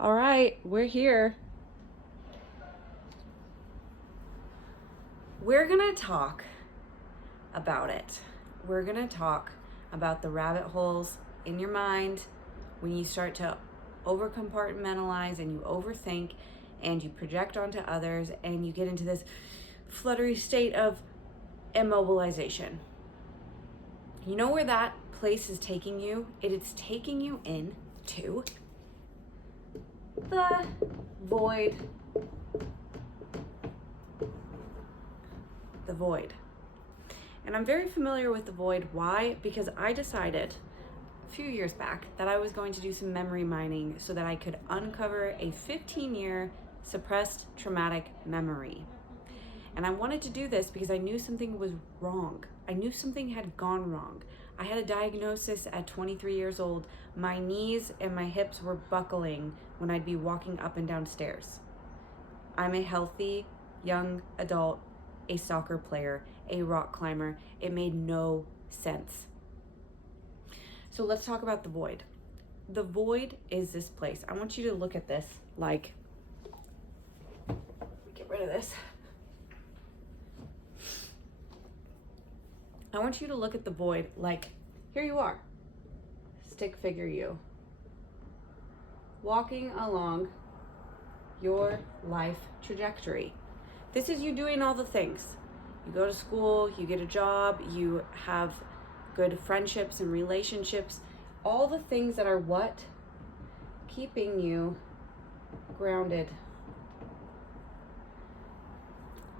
All right, we're here. We're gonna talk about it. We're gonna talk about the rabbit holes in your mind when you start to over compartmentalize and you overthink and you project onto others and you get into this fluttery state of immobilization. You know where that place is taking you? It is taking you into the void. The void. And I'm very familiar with the void. Why? Because I decided a few years back that I was going to do some memory mining so that I could uncover a 15-year suppressed traumatic memory. And I wanted to do this because I knew something was wrong. I knew something had gone wrong. I had a diagnosis at 23 years old. My knees and my hips were buckling when I'd be walking up and down stairs. I'm a healthy young adult, a soccer player, a rock climber. It made no sense. So let's talk about the void. The void is this place. I want you to look at this like, get rid of this. I want you to look at the void like, here you are, stick figure you, walking along your life trajectory. This is you doing all the things. You go to school, you get a job, you have good friendships and relationships, all the things that are what? Keeping you grounded.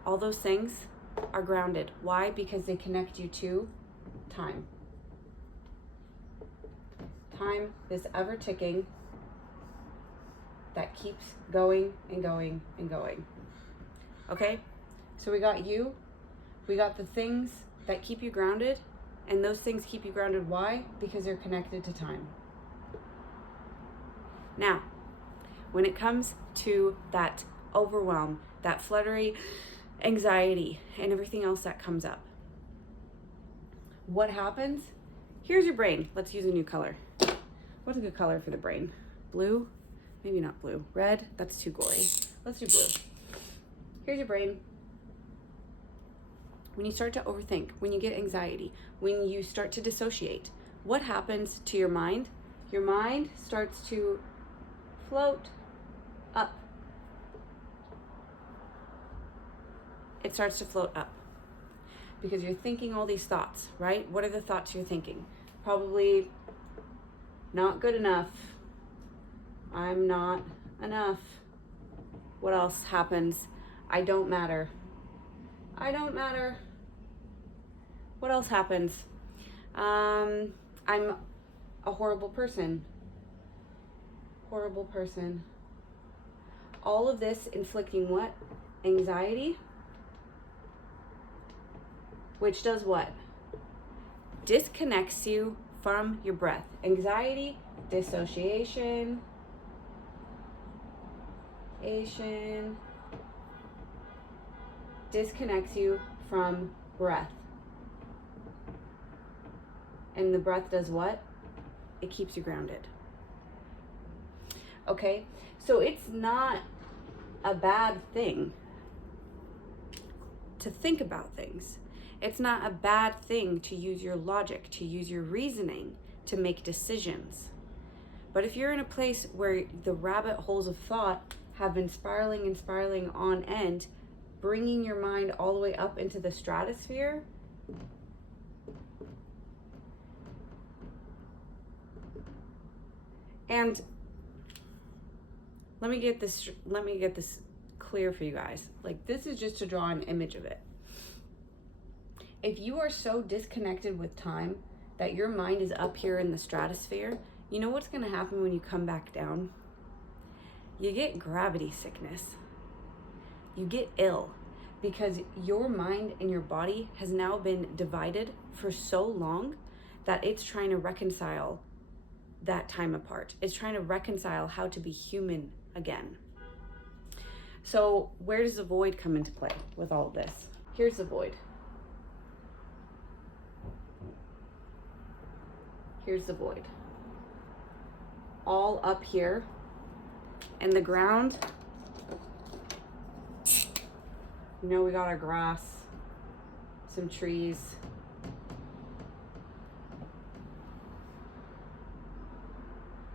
All those things are grounded. Why? Because they connect you to time. Time, this ever ticking that keeps going and going and going. Okay? So we got you, we got the things that keep you grounded, and those things keep you grounded. Why? Because they're connected to time. Now, when it comes to that overwhelm, that fluttery anxiety, and everything else that comes up, what happens? Here's your brain. Let's use a new color. What's a good color for the brain? Blue? Maybe not blue. Red? That's too gory. Let's do blue. Here's your brain. When you start to overthink, when you get anxiety, when you start to dissociate, what happens to your mind? Your mind starts to float up. It starts to float up because you're thinking all these thoughts, right? What are the thoughts you're thinking? Probably not good enough. I'm not enough. What else happens? I don't matter. I don't matter. What else happens? I'm a horrible person. Horrible person. All of this inflicting what? Anxiety. Which does what? Disconnects you from your breath. Anxiety, dissociation, disconnects you from breath. And the breath does what? It keeps you grounded. Okay? So it's not a bad thing to think about things. It's not a bad thing to use your logic, to use your reasoning, to make decisions. But if you're in a place where the rabbit holes of thought have been spiraling and spiraling on end, bringing your mind all the way up into the stratosphere, and let me get this clear for you guys. Like, this is just to draw an image of it. If you are so disconnected with time that your mind is up here in the stratosphere, you know what's going to happen when you come back down? You get gravity sickness. You get ill because your mind and your body has now been divided for so long that it's trying to reconcile that time apart. It's trying to reconcile how to be human again. So where does the void come into play with all of this? Here's the void. Here's the void. All up here And the ground, you know, we got our grass, some trees.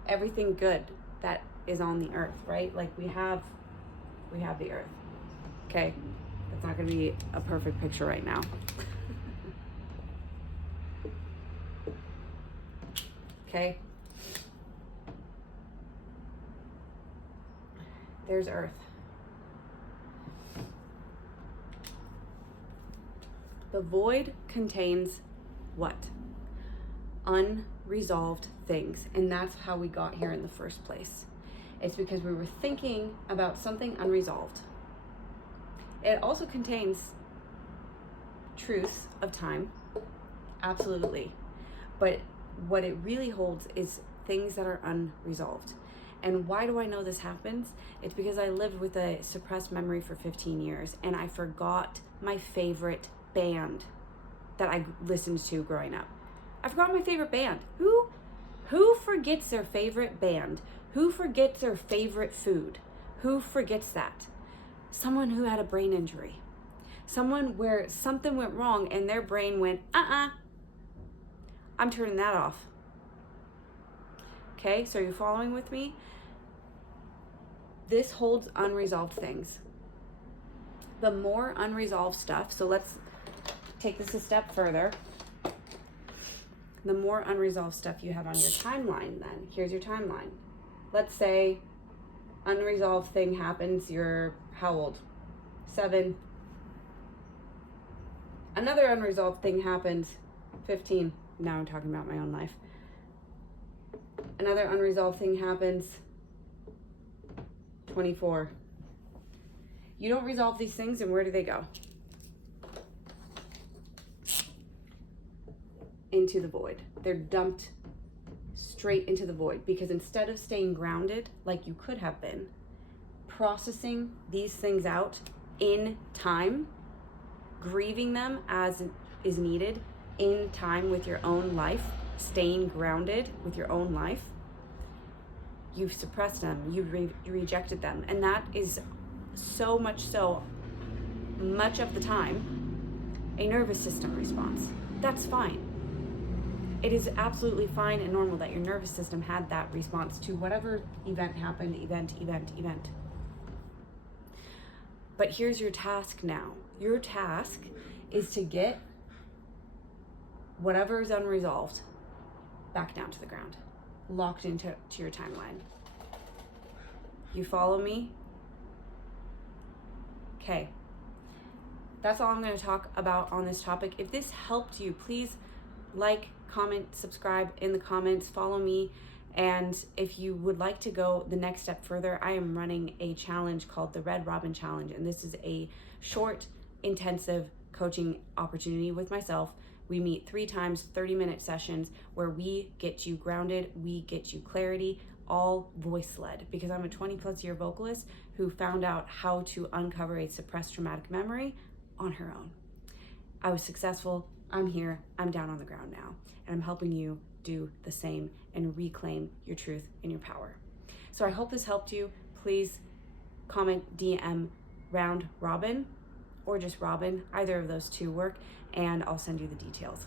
Everything good that is on the earth, right? Like we have the earth. Okay, that's not gonna be a perfect picture right now. Okay, there's earth. The void contains what? Unresolved things. And that's how we got here in the first place. It's because we were thinking about something unresolved. It also contains truths of time, absolutely. But what it really holds is things that are unresolved. And why do I know this happens? It's because I lived with a suppressed memory for 15 years and I forgot my favorite band that I listened to growing up. I forgot my favorite band. Who forgets their favorite band? Who forgets their favorite food? Who forgets that? Someone who had a brain injury. Someone where something went wrong and their brain went, I'm turning that off. Okay, so you're following with me? This holds unresolved things. The more unresolved stuff, so let's take this a step further. The more unresolved stuff you have on your timeline, then here's your timeline. Let's say unresolved thing happens, you're how old? 7. Another unresolved thing happens, 15. Now I'm talking about my own life. Another unresolved thing happens, 24. You don't resolve these things, and where do they go? Into the void. They're dumped straight into the void, because instead of staying grounded like you could have been, processing these things out in time, grieving them as is needed in time with your own life, staying grounded with your own life, you've suppressed them, you rejected them. And that is so much of the time a nervous system response. That's fine. It is absolutely fine and normal that your nervous system had that response to whatever event happened, event. But here's your task now. Your task is to get whatever is unresolved back down to the ground, locked into your timeline. You follow me? Okay. That's all I'm going to talk about on this topic. If this helped you, please like, comment, subscribe in the comments, follow me. And if you would like to go the next step further, I am running a challenge called the Red Robin Challenge. And this is a short, intensive coaching opportunity with myself. We meet 3 times, 30-minute sessions where we get you grounded, we get you clarity, all voice-led, because I'm a 20+ year vocalist who found out how to uncover a suppressed traumatic memory on her own. I was successful. I'm here. I'm down on the ground now. And I'm helping you do the same and reclaim your truth and your power. So I hope this helped you. Please comment, DM Round Robin or just Robin. Either of those two work, and I'll send you the details.